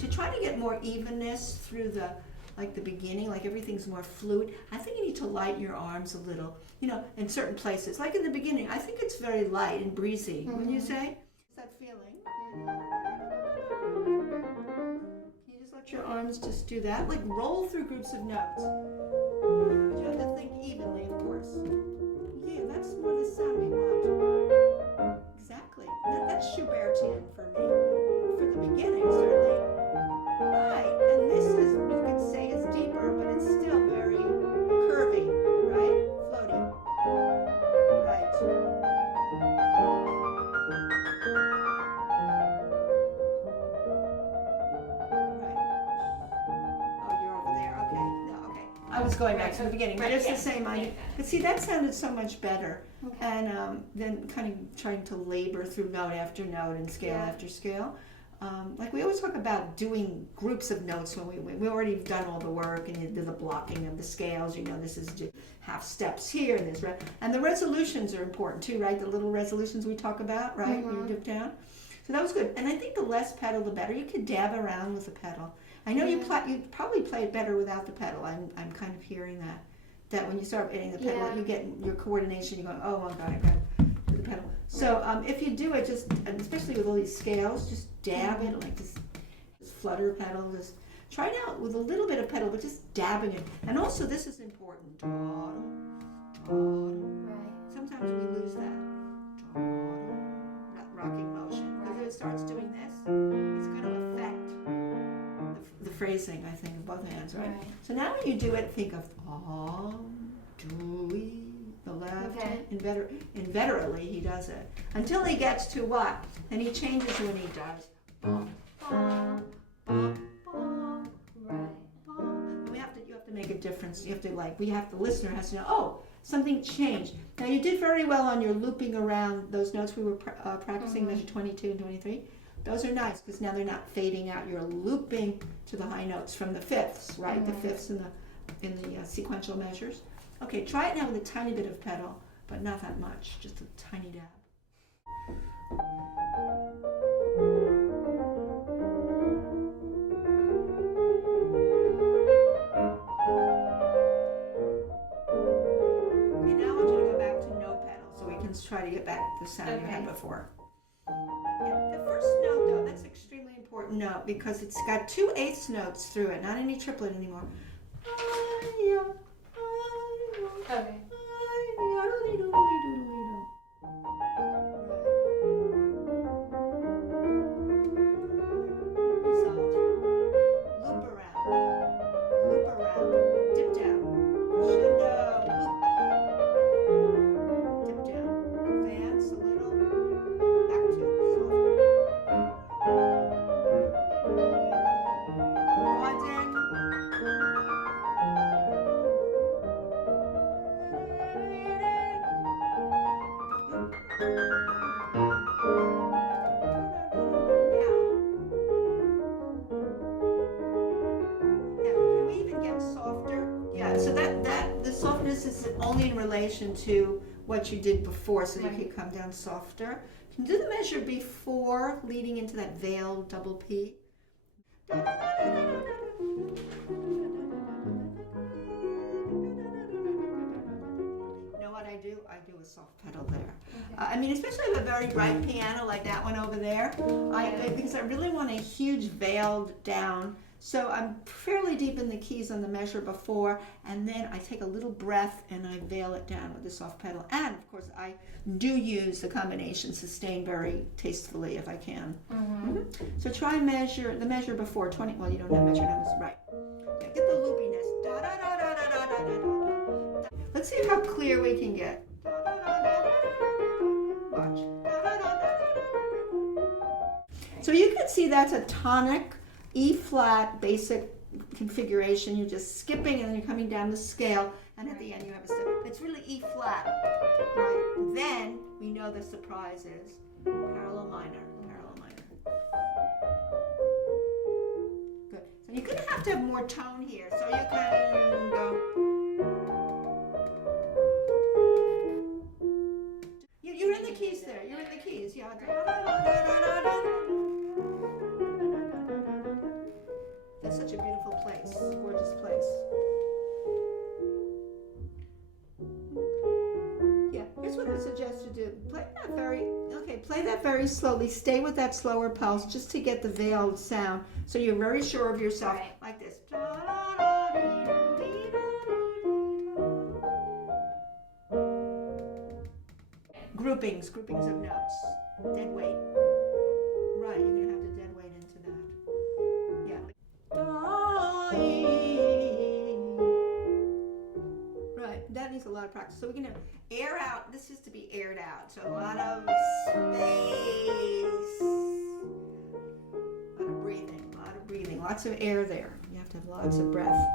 to try to get more evenness through the beginning, like everything's more fluid, I think you need to lighten your arms a little, in certain places. Like in the beginning, I think it's very light and breezy, wouldn't you say? Is that feeling? Can you just let your arms just do that? Like roll through groups of notes. But you have to think evenly, of course. Yeah, that's more the sound we want. Exactly. That's Schubertian for me. For the beginning, certainly. Right, and this is, you could say, is deeper, but it's still very curvy, right? Floaty. Right. Oh, you're over there. Okay. No, okay. I was going back to the beginning, but it's the same idea. But see, that sounded so much better. Okay. And then kind of trying to labor through note after note and scale after scale. Like we always talk about doing groups of notes when we already done all the work and you do the blocking of the scales. This is half steps here and this, and the resolutions are important too, right? The little resolutions we talk about, right? When you dip down. So that was good. And I think the less pedal, the better. You could dab around with the pedal. I know you probably play it better without the pedal. I'm kind of hearing that when you start hitting the pedal, you get your coordination. You're going, oh my God, I got to do the pedal. So if you do it, just especially with all these scales, just dab it, like just flutter pedal, just try it out with a little bit of pedal, but just dabbing it. And also, this is important. Right. Sometimes we lose that. That rocking motion. Because if it starts doing this, it's going to affect the phrasing, I think, of both hands, right? So now when you do it, think of do, the left, inveterately he does it. Until he gets to what? And he changes when he does. Right. You have to make a difference. The listener has to know, oh, something changed. Now you did very well on your looping around those notes we were practicing, measure 22 and 23. Those are nice because now they're not fading out. You're looping to the high notes from the fifths, right? The fifths in the sequential measures. Okay, try it now with a tiny bit of pedal, but not that much, just a tiny dab. Okay, now I want you to go back to no pedal so we can try to get back to the sound you had before. Yeah, the first note, though, that's an extremely important note because it's got 2 eighths notes through it, not any triplet anymore. Okay. So the softness is only in relation to what you did before, so you can come down softer. Can you do the measure before leading into that veiled double P? You know what I do? I do a soft pedal there. Especially with a very bright piano like that one over there, because I really want a huge veiled down. So I'm fairly deep in the keys on the measure before, and then I take a little breath and I veil it down with the soft pedal. And of course, I do use the combination sustain very tastefully if I can. So try the measure before 20. Well, you don't have measure numbers, right? Yeah, get the loopiness. Da da da da da da da da. Let's see how clear we can get. Watch. So you can see that's a tonic. E flat basic configuration. You're just skipping and then you're coming down the scale, and at the end you have a step. It's really E flat, right? Then we know the surprise is parallel minor. Good. So you're gonna have to have more tone here, so you can go. You're in the keys there. You're in the keys. Yeah. It's such a beautiful place, gorgeous place. Yeah, here's what I suggest you do. Play that very slowly. Stay with that slower pulse just to get the veiled sound, so you're very sure of yourself, Right. like this. Groupings of notes. Dead weight. Right, you're going to have the dead weight into that. Yeah. Right, that needs a lot of practice. So we're going to air out. This is to be aired out. So a lot of space. A lot of breathing. Lots of air there. You have to have lots of breath.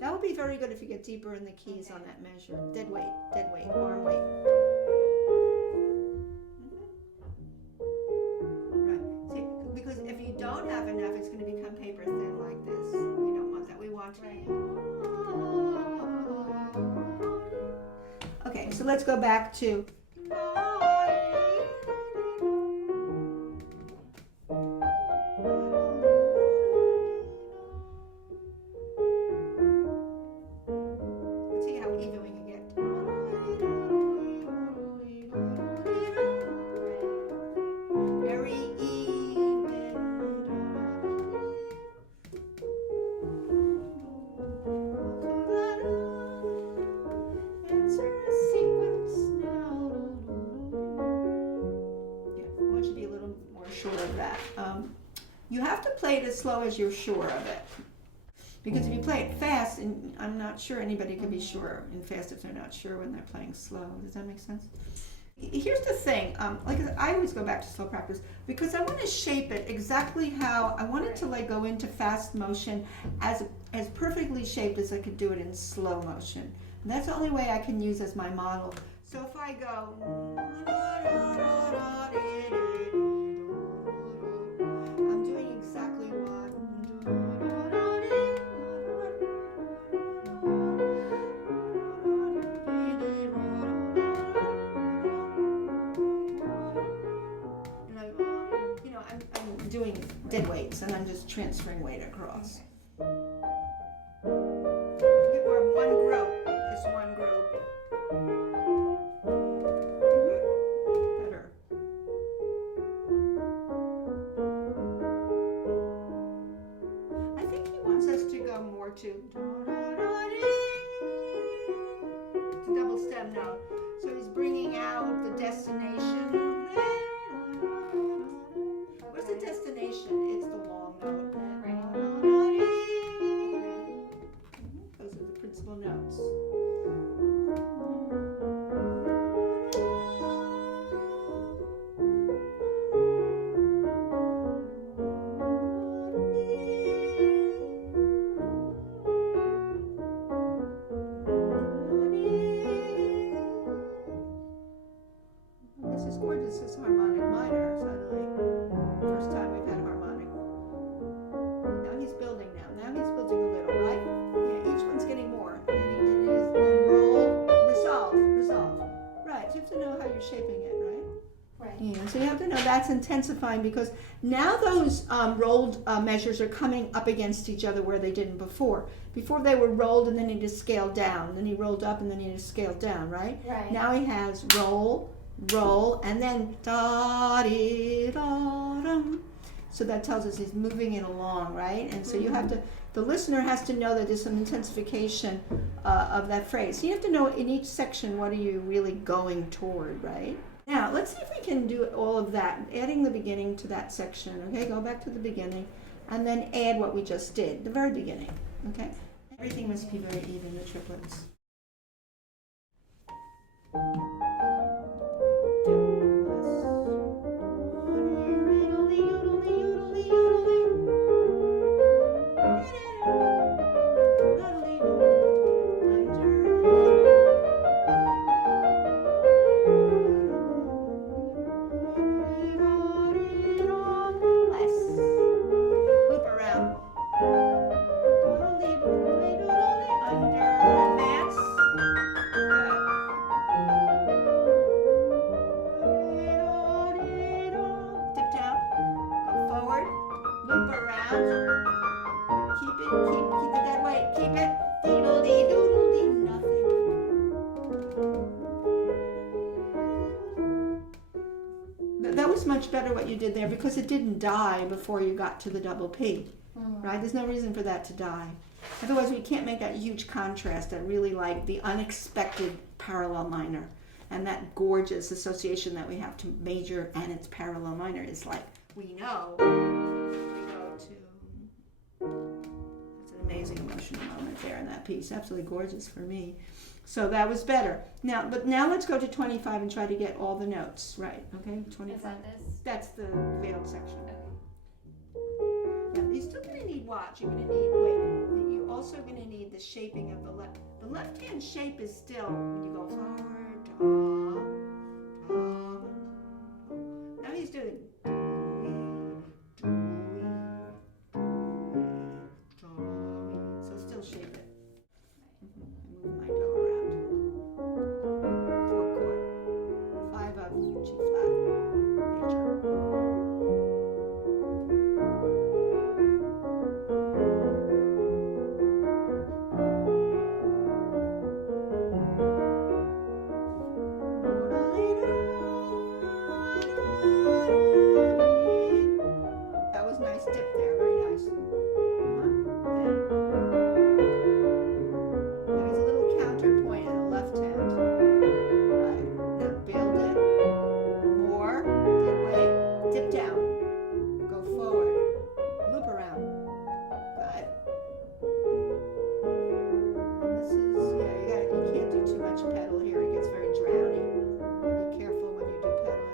That would be very good if you get deeper in the keys on that measure. Dead weight, arm weight. Right. See, because if you don't have enough, it's going to become paper thin like this. We don't want that. We want. Okay, so let's go back to. You have to play it as slow as you're sure of it. Because if you play it fast, and I'm not sure anybody can be sure and fast if they're not sure when they're playing slow. Does that make sense? Here's the thing. Like I always go back to slow practice because I want to shape it exactly how I want it to go into fast motion as perfectly shaped as I could do it in slow motion. And that's the only way I can use as my model. So if I go. Doing dead weights and I'm just transferring weight across. We're one group. It's one group. Better. I think he wants us to go more to double stem note. So he's bringing out the destination. Where's the destination? It's the long note. Those are the principal notes. This is gorgeous. This is harmonic minor, suddenly. First time we've had harmonic. Now he's building now. Now he's building a little, right? Yeah, each one's getting more. And roll, resolve. Right, so you have to know how you're shaping it, right? Right. Yeah, so you have to know that's intensifying because now those rolled measures are coming up against each other where they didn't before. Before they were rolled and then he just scaled down. Then he rolled up and then he just scaled down, right? Right. Now he has roll, and then da-dee-da-dum. So that tells us he's moving it along, right? And so you have to, the listener has to know that there's some intensification of that phrase. So you have to know in each section what are you really going toward, right? Now, let's see if we can do all of that, adding the beginning to that section, okay? Go back to the beginning, and then add what we just did, the very beginning, okay? Everything must be very even, the triplets. sound. Keep it that way. Keep it. Dee-doo-dee, doodle-dee, nothing. That was much better what you did there because it didn't die before you got to the double P. Right? There's no reason for that to die. Otherwise, we can't make that huge contrast. I really like the unexpected parallel minor. And that gorgeous association that we have to major and its parallel minor is like, we know we go to, it's an amazing emotional moment there in that piece. Absolutely gorgeous for me. So that was better. Now let's go to 25 and try to get all the notes. Right, okay? 25. Is that this? That's the veiled section. Okay. Now, you're still going to need watch. You're going to need, you're also going to need the shaping of the left. The left hand shape is still, when you go forward, now he's doing, so still shape it. Move my toe around. 4 chord. 5 of G flat, major. That was nice dip there, very nice. There's a little counterpoint in the left hand. Right. Now build it. More. Dip down. Go forward. Loop around. Good. And this is, you can't do too much pedal here. It gets very drowny. Be careful when you do pedaling.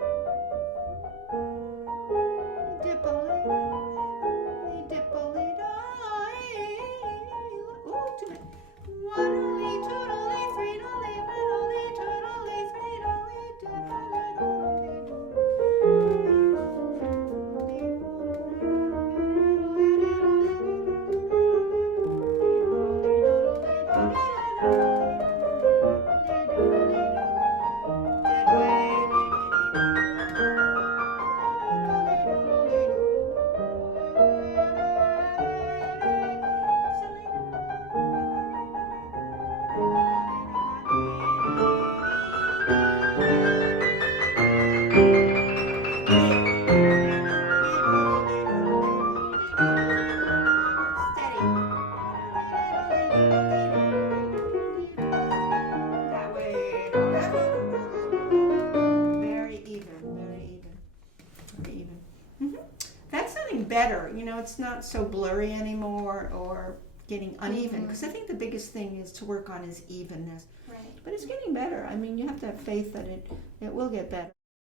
Ooh, too much. One-a-lee, two-a-lee, three-a-lee, one-a-lee, two-a-lee, three-a-lee, better, it's not so blurry anymore or getting uneven, because I think the biggest thing is to work on is evenness. Right. But it's getting better. I mean, you have to have faith that it will get better.